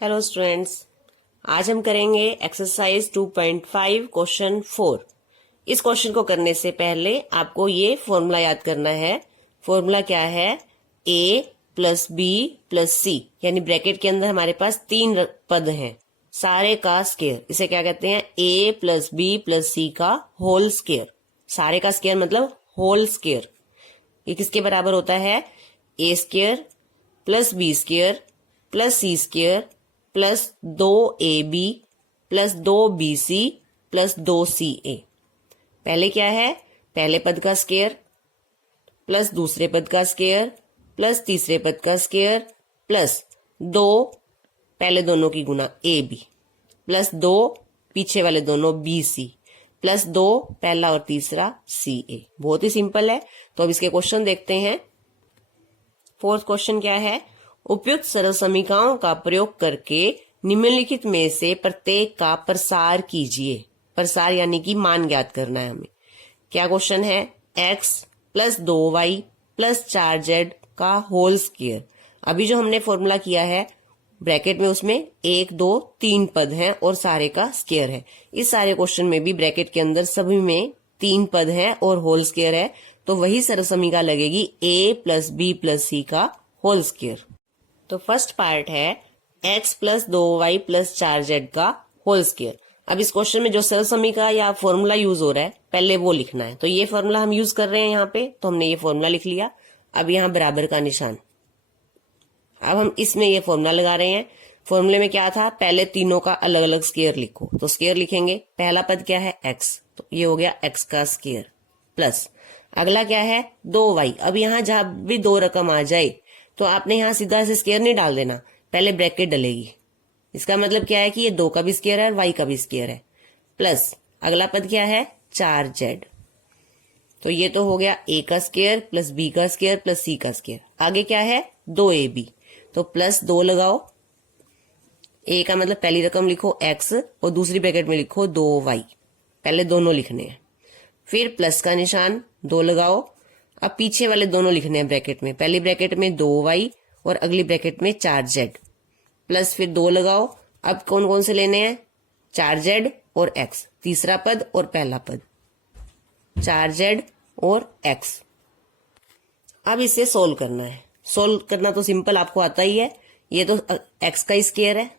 Hello students, आज हम करेंगे एक्सरसाइज 2.5 क्वेश्चन 4। इस क्वेश्चन को करने से पहले आपको ये फॉर्मूला याद करना है। फॉर्मूला क्या है? a प्लस बी प्लस सी, यानी ब्रैकेट के अंदर हमारे पास तीन पद हैं, सारे का स्क्वायर। इसे क्या कहते हैं? a plus B plus C का होल स्क्वायर। सारे का स्क्वायर मतलब होल स्क्वायर। ये किसके बराबर होता है? a square plus B square plus C square plus 2ab plus 2bc plus 2ca। पहले क्या है? पहले पद का स्क्वायर प्लस दूसरे पद का स्क्वायर प्लस तीसरे पद का स्क्वायर प्लस 2 पहले दोनों की गुना ab प्लस 2 पीछे वाले दोनों bc प्लस 2 पहला और तीसरा ca। बहुत ही सिंपल है। तो अब इसके क्वेश्चन देखते हैं। फोर्थ क्वेश्चन क्या है? उपयुक्त सरल समीकरणों का प्रयोग करके निम्नलिखित में से प्रत्येक का प्रसार कीजिए। प्रसार यानी कि मान ज्ञात करना है हमें। क्या क्वेश्चन है? x plus 2y plus 4z का होल स्क्वायर। अभी जो हमने फॉर्मूला किया है ब्रैकेट में, उसमें 1 2 3 पद हैं और सारे का स्क्वायर है। इस सारे क्वेश्चन में भी ब्रैकेट के अंदर सभी में 3 पद हैं और होल स्क्वायर है, तो वही सरल समीकरण लगेगी a plus B plus C का होल स्क्वायर। तो फर्स्ट पार्ट है x plus 2y plus 4z का होल स्क्वायर। अब इस क्वेश्चन में जो सरल समीकरण या फॉर्मूला यूज हो रहा है पहले वो लिखना है। तो ये फॉर्मूला हम यूज कर रहे हैं यहाँ पे, तो हमने ये फॉर्मूला लिख लिया। अब यहाँ बराबर का निशान, अब हम इसमें ये फॉर्मूला लगा रहे हैं। फॉर्मूले में क्या था? पहले तीनों का अलग अलग स्क्वायर लिखो। तो स्क्वायर लिखेंगे। पहला पद क्या है? x, तो ये हो गया x का स्क्वायर प्लस अगला क्या है? 2y। अब यहाँ जहां भी दो रकम आ जाए तो आपने यहाँ सीधा से स्क्वायर नहीं डाल देना, पहले ब्रैकेट डलेगी। इसका मतलब क्या है कि ये 2 का भी स्क्वायर है और y का भी स्क्वायर है। प्लस अगला पद क्या है? 4z। तो ये तो हो गया a का स्क्वायर प्लस b का स्क्वायर प्लस c का स्क्वायर। आगे क्या है? 2ab, तो प्लस 2 लगाओ। a का मतलब पहली रकम लिखो x और दूसरी ब्रैकेट में लिखो 2y। पहले दोनों लिखने हैं। फिर प्लस का निशान, 2 लगाओ। अब पीछे वाले दोनों लिखने हैं ब्रैकेट में। पहली ब्रैकेट में 2y और अगली ब्रैकेट में 4z प्लस फिर 2 लगाओ। अब कौन कौन से लेने हैं? 4z और x, तीसरा पद और पहला पद, 4z और x। अब इसे सोल्व करना है। सोल्व करना तो सिंपल, आपको आता ही है। ये तो x का स्क्वायर है,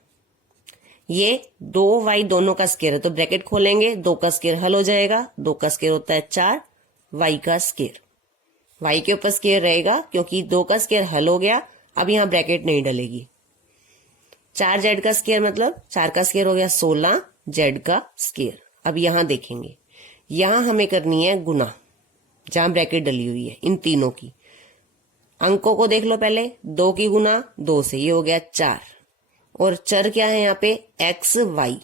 ये 2y दोनों का स्क्वायर है, तो ब्रैकेट खोलेंगे, 2 का स्क्वायर हल हो जाएगा। 2 का स्क्वायर होता है 4, y का स्क्वायर, y के ऊपर स्क्वायर रहेगा क्योंकि 2 का स्क्वायर हल हो गया। अब यहाँ ब्रैकेट नहीं डलेगी। 4z का स्क्वायर मतलब 4 का स्क्वायर हो गया 16, z का स्क्वायर। अब यहाँ देखेंगे, यहाँ हमें करनी है गुना, जहां ब्रैकेट डली हुई है इन तीनों की। अंकों को देख लो पहले, 2 की गुना 2 से, ये हो गया 4। और चर क्या है यहाँ पे? x y।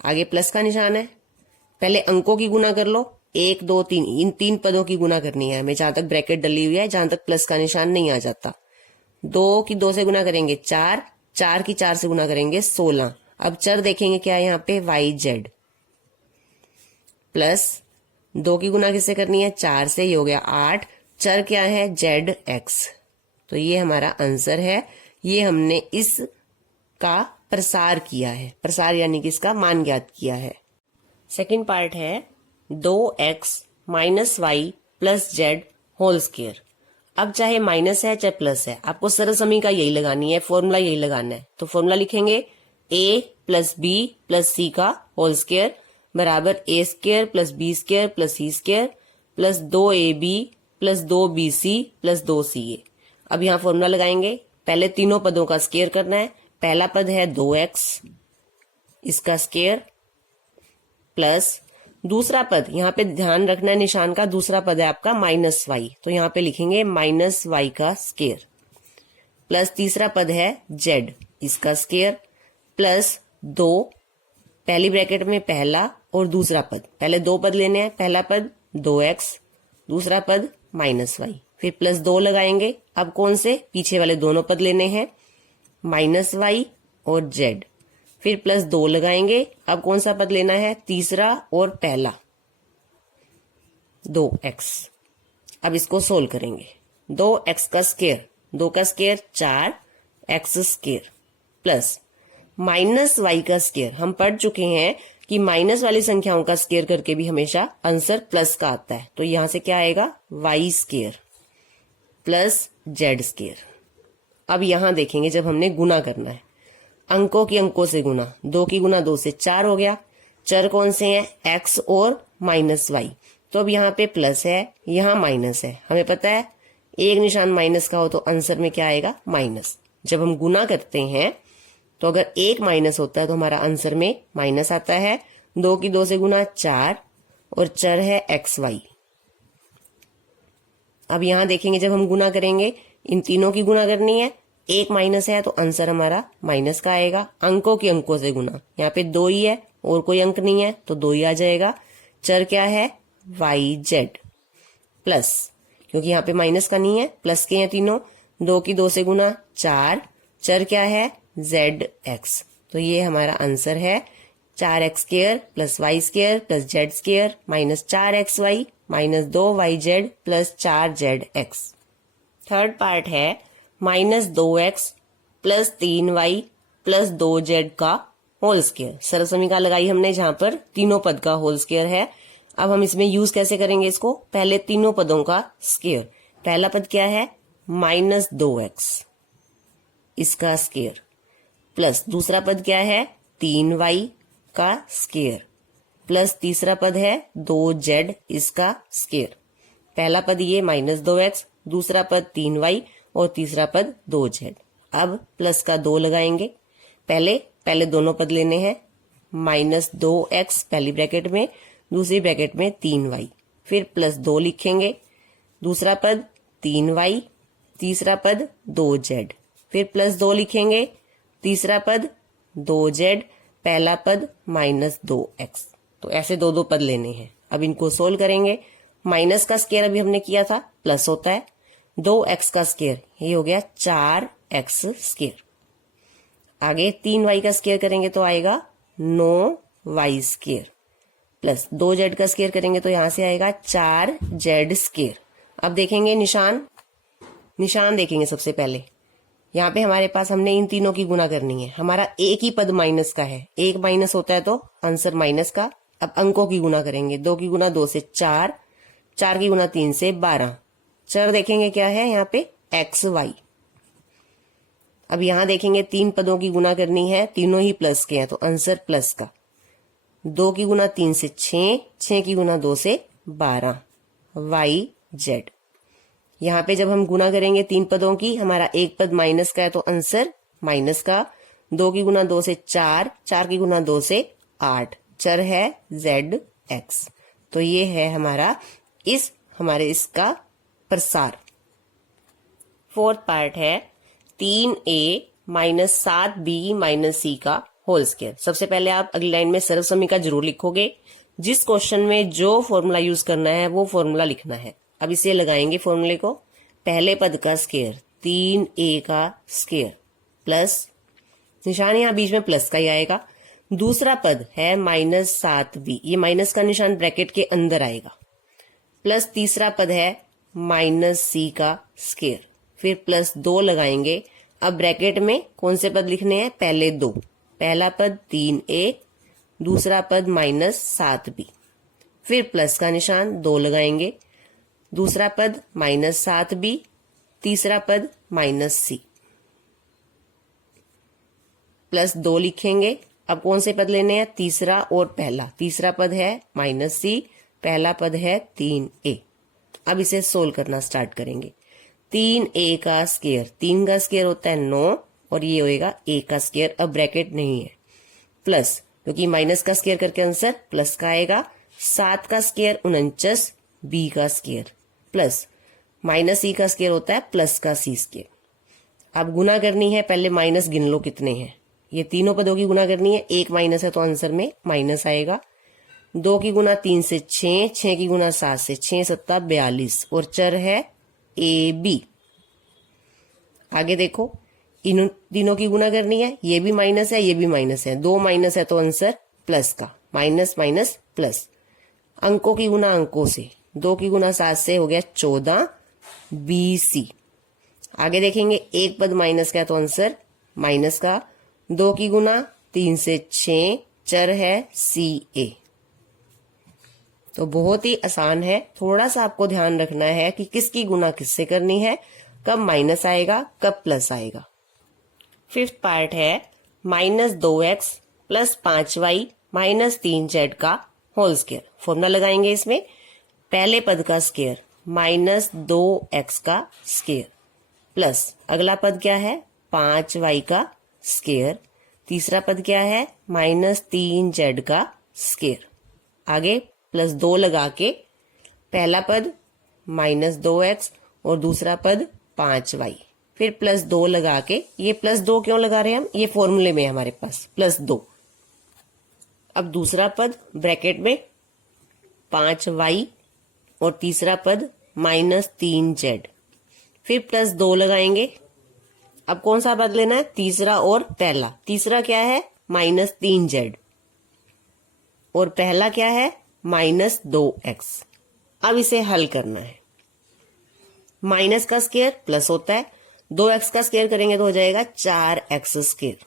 आगे प्लस का निशान है। पहले अंकों की गुना कर लो, 1 2 3, इन 3 पदों की गुना करनी है हमें, जहां तक ब्रैकेट डली हुई है, जहां तक प्लस का निशान नहीं आ जाता। 2 की 2 से गुना करेंगे 4, 4 की 4 से गुना करेंगे 16। अब चर देखेंगे क्या है यहाँ पे? y z प्लस 2 की गुना किससे करनी है? 4 से, ये हो गया 8। चर क्या है? z x। तो ये हमारा आंसर है। ये हमने इस का प्रसार किया है। प्रसार यानी कि इसका मान ज्ञात किया है। सेकंड पार्ट है 2x minus Y plus Z whole square. अब चाहे माइनस है चाहे प्लस है, आपको सरल समीकरण यही लगानी है, फॉर्मूला यही लगाना है। तो फॉर्मूला लिखेंगे a plus B plus C का होल स्क्वायर बराबर a square plus B square plus C square plus 2ab plus 2bc plus 2ca। अब यहाँ फॉर्मूला लगाएंगे। पहले तीनों पदों का स्क्वायर करना है। पहला पद है 2x, इसका स्क्वायर प्लस दूसरा पद, यहाँ पे ध्यान रखना है निशान का, दूसरा पद है आपका माइनस वाई, तो यहाँ पे लिखेंगे माइनस वाई का स्क्वायर प्लस तीसरा पद है z, इसका स्क्वायर प्लस 2 पहली ब्रैकेट में पहला और दूसरा पद, पहले 2 पद लेने हैं। पहला पद 2x, दूसरा पद माइनस वाई, फिर प्लस 2 लगाएंगे। अब कौन से? पीछे वाले दोनों पद लेने हैं, माइनस वाई और z, फिर प्लस 2 लगाएंगे। अब कौन सा पद लेना है? तीसरा और पहला, 2x। अब इसको सोल्व करेंगे। 2x का स्क्वायर, 2 का square 4 X square plus minus Y का स्क्वायर। हम पढ़ चुके हैं कि माइनस वाली संख्याओं का स्क्वायर करके भी हमेशा आंसर प्लस का आता है, तो यहां से क्या आएगा Y square plus Z square. अब यहां देखेंगे जब हमने गुना करना है, अंकों की अंकों से गुना, 2 की गुना 2 से 4 हो गया। चर कौन से हैं एक्स और माइनस वाई, तो अब यहाँ पे प्लस है, यहाँ माइनस है। हमें पता है एक निशान माइनस का हो तो आंसर में क्या आएगा माइनस। जब हम गुना करते हैं तो अगर एक माइनस होता है तो हमारा आंसर में माइनस आता है। 2 की 2 से गुना 4 और चर है एक्स वाई। अब यहां देखेंगे जब हम गुना करेंगे, इन तीनों की गुना करनी है, एक माइनस है तो आंसर हमारा माइनस का आएगा। अंकों की अंकों से गुना, यहाँ पे 2 ही है और कोई अंक नहीं है तो 2 ही आ जाएगा। चर क्या है वाई जेड प्लस, क्योंकि यहाँ पे माइनस का नहीं है प्लस के हैं तीनों, 2 की 2 से गुना 4, चर क्या है जेड एक्स। तो ये हमारा आंसर है 4x square plus y square plus Z square minus 4x y minus 2y z plus 4z x. Third part है minus 2x plus 3y plus 2z का होल स्क्वायर। सरल समीकरण लगाई हमने जहां पर तीनों पद का होल स्क्वायर है। अब हम इसमें यूज कैसे करेंगे इसको, पहले तीनों पदों का स्क्वायर। पहला पद क्या है माइनस 2x इसका स्क्वायर प्लस दूसरा पद क्या है 3y का स्क्वायर प्लस तीसरा पद है 2z इसका स्क्वायर। पहला पद ये माइनस 2x, दूसरा पद 3y और तीसरा पद 2z। अब प्लस का 2 लगाएंगे, पहले दोनों पद लेने हैं। माइनस 2x पहली ब्रैकेट में, दूसरी ब्रैकेट में 3y, फिर प्लस 2 लिखेंगे, दूसरा पद 3y, तीसरा पद 2z, फिर प्लस 2 लिखेंगे, तीसरा पद 2z, पहला पद माइनस 2x। तो ऐसे दो पद लेने हैं। अब इनको सोल्व करेंगे। माइनस का स्क्वायर अभी हमने किया था प्लस होता है, 2x का स्क्वायर ये हो गया 4x स्क्वायर। आगे 3y का स्क्वायर करेंगे तो आएगा 9y स्क्वायर प्लस 2z का स्क्वायर करेंगे तो यहां से आएगा 4z स्क्वायर। अब देखेंगे निशान देखेंगे। सबसे पहले यहाँ पे हमारे पास हमने इन तीनों की गुना करनी है। हमारा एक ही पद माइनस का है, एक माइनस होता है तो आंसर माइनस का। अब अंकों की गुना करेंगे, 2 की गुना 2 से 4, 4 की गुना 3 से 12। चर देखेंगे क्या है यहाँ पे एक्स वाई। अब यहां देखेंगे 3 पदों की गुना करनी है, तीनों ही प्लस के हैं तो आंसर प्लस का। 2 की गुना 3 से 6, 6 की गुना 2 से 12 वाई जेड। यहाँ पे जब हम गुना करेंगे 3 पदों की, हमारा एक पद माइनस का है तो आंसर माइनस का। 2 की गुना 2 से 4, 4 की गुना 2 से 8, चर है जेड एक्स। तो ये है हमारे इसका प्रसार। फोर्थ पार्ट है 3a minus 7b minus c का होल स्क्वायर। सबसे पहले आप अगली लाइन में सरल समीकरण जरूर लिखोगे। जिस क्वेश्चन में जो फॉर्मूला यूज करना है वो फॉर्मूला लिखना है। अब इसे लगाएंगे फॉर्मूले को। पहले पद का स्क्वायर 3a का स्क्वायर प्लस निशान यहां बीच में प्लस का ही आएगा। दूसरा पद है माइनस 7b, ये माइनस का निशान ब्रैकेट के अंदर आएगा, प्लस तीसरा पद है माइनस c का स्क्वायर, फिर प्लस 2 लगाएंगे। अब ब्रैकेट में कौन से पद लिखने हैं, पहले 2। पहला पद 3a, दूसरा पद माइनस 7b, फिर प्लस का निशान 2 लगाएंगे, दूसरा पद माइनस 7b, तीसरा पद माइनस c, प्लस 2 लिखेंगे। अब कौन से पद लेने हैं, तीसरा और पहला। तीसरा पद है माइनस c, पहला पद है 3a। अब इसे सोल्व करना स्टार्ट करेंगे। 3a का स्क्वायर, 3 का स्क्वायर होता है 9 और ये होएगा a का स्क्वायर। अब ब्रैकेट नहीं है, प्लस, क्योंकि माइनस का स्क्वायर करके आंसर प्लस का आएगा। 7 का स्क्वायर 49, b का स्क्वायर प्लस माइनस c का स्क्वायर होता है प्लस का c स्क्वायर। अब गुना करनी है, पहले माइनस गिन लो कितने हैं। ये तीनों पदों की गुना करनी है, एक माइनस है तो आंसर में माइनस आएगा। 2 की गुना 3 से 6, 6 की गुना 7 से 6 7 42 और चर है ए बी। आगे देखो, इन तीनों की गुना करनी है, ये भी माइनस है ये भी माइनस है, 2 माइनस है तो आंसर प्लस का। माइनस माइनस प्लस, अंकों की गुना अंकों से, 2 की गुना 7 से हो गया 14 BC। आगे देखेंगे एक पद माइनस का है तो आंसर माइनस का। 2 की गुना 3 से 6, चर है सी ए। तो बहुत ही आसान है, थोड़ा सा आपको ध्यान रखना है कि किसकी गुना किससे करनी है, कब माइनस आएगा कब प्लस आएगा। फिफ्थ पार्ट है -2x + 5y - 3z का होल स्क्वायर। फॉर्मूला लगाएंगे इसमें, पहले पद का स्क्वायर -2x का स्क्वायर प्लस अगला पद क्या है 5y का स्क्वायर, तीसरा पद क्या है -3z का स्क्वायर। आगे +2 लगा के पहला पद -2x और दूसरा पद 5y, फिर +2 लगा के, ये +2 क्यों लगा रहे हैं हम, ये फॉर्मूले में हमारे पास +2। अब दूसरा पद ब्रैकेट में 5y और तीसरा पद -3z, फिर +2 लगाएंगे। अब कौन सा पद लेना है, तीसरा और पहला। तीसरा क्या है -3z और पहला क्या है -2x। अब इसे हल करना है। माइनस का स्क्वायर प्लस होता है, 2x का स्क्वायर करेंगे तो हो जाएगा 4x स्क्वायर।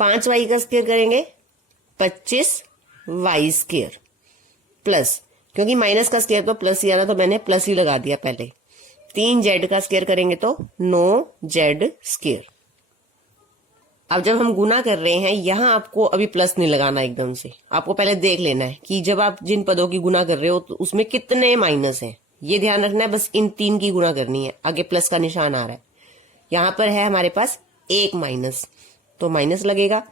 5y का स्क्वायर करेंगे 25y स्क्वायर प्लस, क्योंकि माइनस का स्क्वायर तो प्लस ही आना तो मैंने प्लस ही लगा दिया पहले। 3z का स्क्वायर करेंगे तो 9z स्क्वायर। अब जब हम गुना कर रहे हैं यहां आपको अभी प्लस नहीं लगाना, एकदम से आपको पहले देख लेना है कि जब आप जिन पदों की गुना कर रहे हो तो उसमें कितने माइनस हैं, ये ध्यान रखना है। बस इन 3 की गुना करनी है, आगे प्लस का निशान आ रहा है। यहां पर है हमारे पास 1 माइनस, तो माइनस लगेगा।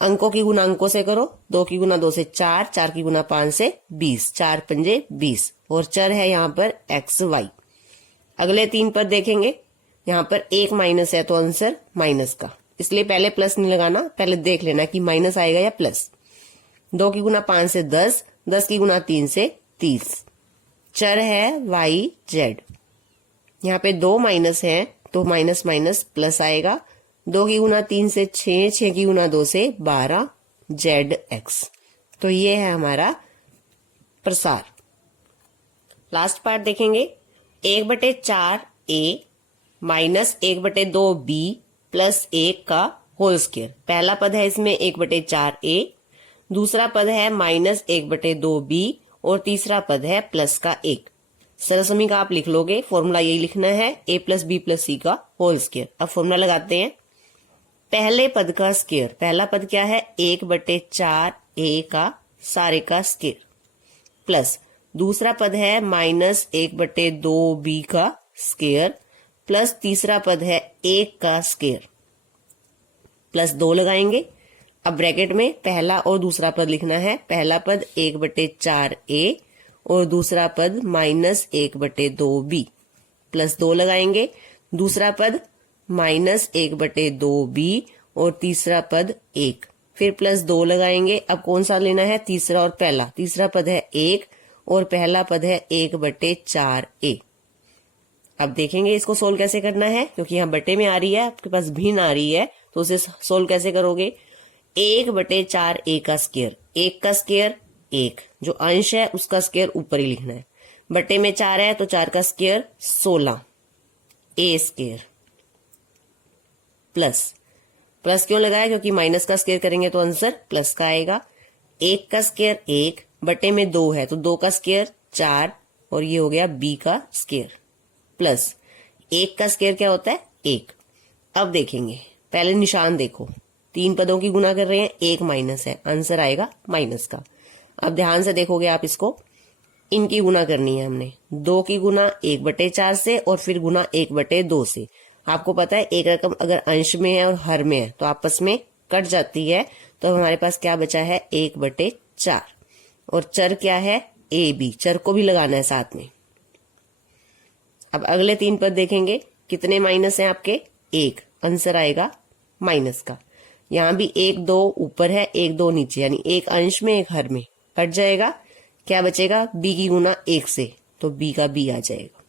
अंकों की गुना अंकों से करो, 2 की गुना 2 से 4, 4 की गुना 5 से 20, 4 पंजे 20 और चर है यहाँ पर एक्स वाई। अगले 3 पद देखेंगे, यहाँ पर 1 माइनस है तो आंसर माइनस का, इसलिए पहले प्लस नहीं लगाना, पहले देख लेना कि माइनस आएगा या प्लस। 2 की गुना 5 से 10, 10 की गुना 3 से 30, चर है वाई जेड। यहाँ पे 2 माइनस है तो माइनस माइनस प्लस आएगा। 2 की गुना 3 से 6, 6 की गुना 2 से 12, जेड एक्स। तो ये है हमारा प्रसार। लास्ट पार्ट देखेंगे, 1/4a माइनस 1/2b प्लस 1 का होल स्क्वायर। पहला पद है इसमें 1/4a, दूसरा पद है -1/2b और तीसरा पद है प्लस का 1। सरसमी का आप लिख लोगे, फॉर्मूला यही लिखना है, a + b + c का होल स्क्वायर। अब फॉर्मूला लगाते हैं, पहले पद का स्क्वायर, पहला पद क्या है 1/4a का सारे का स्क्वायर प्लस दूसरा पद है -1/2b का स्क्वायर प्लस तीसरा पद है 1 का स्क्वायर प्लस 2 लगाएंगे। अब ब्रैकेट में पहला और दूसरा पद लिखना है, पहला पद 1/4a और दूसरा पद -1/2b प्लस 2 लगाएंगे, दूसरा पद -1/2b और तीसरा पद 1, फिर प्लस 2 लगाएंगे। अब कौन सा लेना है, तीसरा और पहला। तीसरा पद है 1 और पहला पद है 1/4a। अब देखेंगे इसको सोल्व कैसे करना है, क्योंकि यहाँ बटे में आ रही है, आपके पास भिन्न आ रही है, तो उसे सोल्व कैसे करोगे। 1/4a का स्क्वायर, 1 का स्क्वायर 1, जो अंश है उसका स्क्वायर ऊपर ही लिखना है। बटे में 4 है तो 4 का स्क्वायर 16, a स्क्वायर प्लस क्यों लगाया, क्योंकि माइनस का स्क्वायर करेंगे तो आंसर प्लस का आएगा। 1 का स्क्वायर 1, बटे में 2 है तो 2 का स्क्वायर 4 और ये हो गया b का स्क्वायर प्लस 1 का स्क्वायर क्या होता है 1। अब देखेंगे, पहले निशान देखो, 3 पदों की गुना कर रहे हैं, 1 माइनस है, आंसर आएगा माइनस का। अब ध्यान से देखोगे आप इसको, इनकी गुना करनी है हमने, 2 की गुना 1/4 से और फिर गुना 1/2 से। आपको पता है एक रकम अगर अंश में है और हर में है तो आपस में कट जाती है, तो हमारे पास क्या बचा है 1/4 और चर क्या है ab, चर को भी लगाना है साथ में। अब अगले 3 पद देखेंगे, कितने माइनस हैं आपके 1, आंसर आएगा माइनस का। यहां भी 1 2 ऊपर है 1 2 नीचे, यानी एक अंश में एक हर में, कट जाएगा। क्या बचेगा b की गुना 1 से, तो b का b आ जाएगा।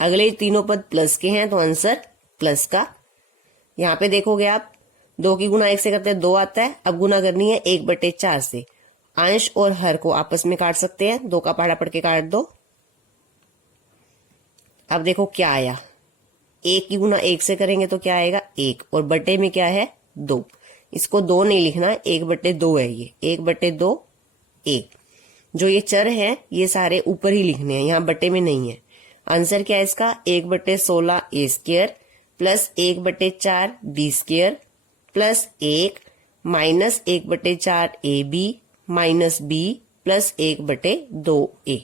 अगले तीनों पद प्लस के हैं तो आंसर प्लस का। यहाँ पे देखोगे आप, 2 की गुना 1 से करते हैं 2 आता है, अब गुना करनी है 1/4 से। अंश और हर को आपस में काट सकते हैं, 2 का पहाड़ा पढ़ के काट दो। अब देखो क्या आया, एक की गुना एक से करेंगे तो क्या आएगा, एक, और बटे में क्या है, 2। इसको 2 नहीं लिखना, 1/2 है ये, 1/2 एक। जो ये चर है ये सारे ऊपर ही लिखने हैं, यहाँ बटे में नहीं है। आंसर क्या है इसका, 1/16 a square plus 1/4 b square plus 1 minus 1/4 a b minus b plus 1/2 A.